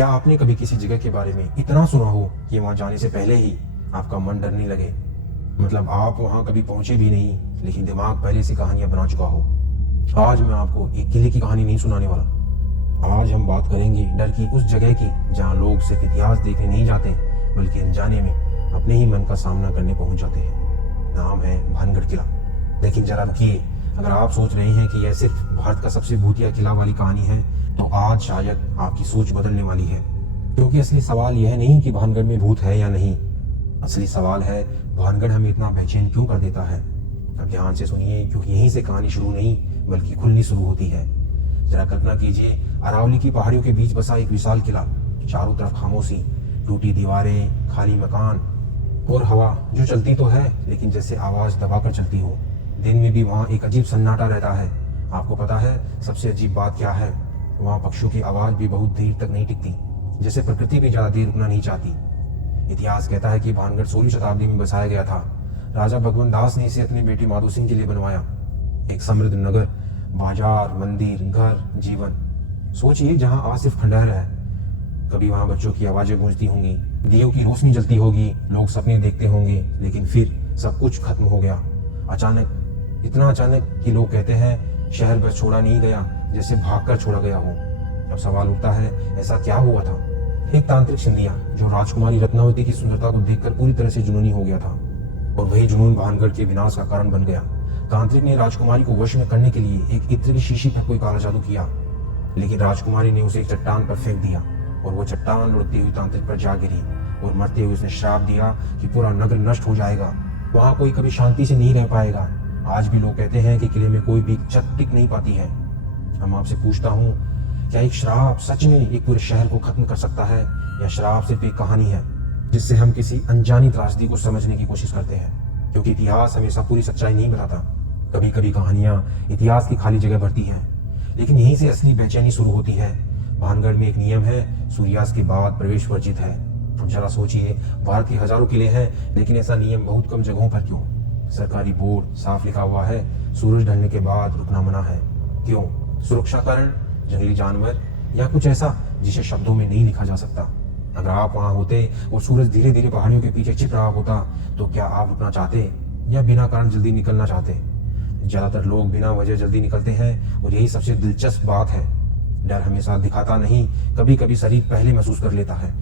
क्या आपने कभी किसी जगह के बारे में इतना सुना हो कि वहां जाने से पहले ही आपका मन डरने लगे? मतलब आप वहां कभी पहुंचे भी नहीं, लेकिन दिमाग पहले से कहानियां बना चुका हो। आज मैं आपको एक किले की कहानी नहीं सुनाने वाला। आज हम बात करेंगे डर की उस जगह की जहां लोग सिर्फ इतिहास देखने नहीं जाते, बल्कि अनजाने में अपने ही मन का सामना करने पहुंच जाते हैं। नाम है भानगढ़ किला। लेकिन जरा रुकिए, अगर आप सोच रहे हैं कि यह सिर्फ भारत का सबसे भूतिया किला वाली कहानी है, तो आज शायद आपकी सोच बदलने वाली है। क्योंकि असली सवाल यह नहीं कि भानगढ़ में भूत है या नहीं, असली सवाल है भानगढ़ हमें इतना बेचैन क्यों कर देता है। अब ध्यान से सुनिए, क्योंकि यहीं से कहानी शुरू नहीं बल्कि खुलनी शुरू होती है। जरा कल्पना कीजिए, अरावली की पहाड़ियों के बीच बसा एक विशाल किला, चारों तरफ खामोशी, टूटी दीवारें, खाली मकान और हवा जो चलती तो है लेकिन जैसे आवाज दबाकर चलती हो। दिन में भी वहाँ एक अजीब सन्नाटा रहता है। आपको पता है सबसे अजीब बात क्या है? वहाँ पक्षियों की आवाज भी बहुत देर तक नहीं टिकती, जैसे प्रकृति भी ज्यादा देर रुकना नहीं चाहती। इतिहास कहता है कि भानगढ़ 16वीं शताब्दी में बसाया गया था। राजा भगवंत दास ने इसे अपने बेटे माधो सिंह के लिए बनवाया। एक समृद्ध नगर, बाजार, मंदिर, घर, जीवन। सोचिए, जहाँ आज सिर्फ खंडहर है। कभी वहां बच्चों की आवाजें गूंजती होंगी, दियों की रोशनी जलती होगी, लोग सपने देखते होंगे, लेकिन फिर सब कुछ खत्म हो गया अचानक। इतना अचानक कि लोग कहते हैं शहर बस छोड़ा नहीं गया, जैसे भागकर छोड़ा गया हो। अब सवाल उठता है, ऐसा क्या हुआ था? एक तांत्रिक सिंधिया जो राजकुमारी रत्नावती की सुंदरता को देखकर पूरी तरह से जुनूनी हो गया था, और वही जुनून भानगढ़ के विनाश का कारण बन गया। तांत्रिक ने राजकुमारी को वश में करने के लिए एक इत्र की शीशी पर कोई काला जादू किया, लेकिन राजकुमारी ने उसे एक चट्टान पर फेंक दिया, और वो चट्टान लुढ़कती हुई तांत्रिक पर जा गिरी, और मरते हुए उसने श्राप दिया कि पूरा नगर नष्ट हो जाएगा, वहां कोई कभी शांति से नहीं रह पाएगा। आज भी लोग कहते हैं कि किले में कोई भी छत टिक नहीं पाती है। हम आपसे पूछता हूँ, क्या एक श्राप सच में एक पूरे शहर को खत्म कर सकता है, या श्राप सिर्फ एक कहानी है जिससे हम किसी अनजानी त्रासदी को समझने की कोशिश करते हैं? क्योंकि इतिहास हमेशा पूरी सच्चाई नहीं बताता। कभी कभी कहानियां इतिहास की खाली जगह भरती हैं, लेकिन यहीं से असली बेचैनी शुरू होती है। भानगढ़ में एक नियम है, सूर्यास्त के बाद प्रवेश वर्जित है। अब जरा सोचिए, भारत के हजारों किले हैं, लेकिन ऐसा नियम बहुत कम जगहों पर क्यों? सरकारी बोर्ड साफ लिखा हुआ है, सूरज ढलने के बाद रुकना मना है। क्यों? सुरक्षा कारण, जंगली जानवर, या कुछ ऐसा जिसे शब्दों में नहीं लिखा जा सकता? अगर आप वहां होते और सूरज धीरे धीरे पहाड़ियों के पीछे छिप रहा होता, तो क्या आप रुकना चाहते या बिना कारण जल्दी निकलना चाहते? ज्यादातर लोग बिना वजह जल्दी निकलते हैं, और यही सबसे दिलचस्प बात है। डर हमेशा दिखाता नहीं, कभी कभी शरीर पहले महसूस कर लेता है।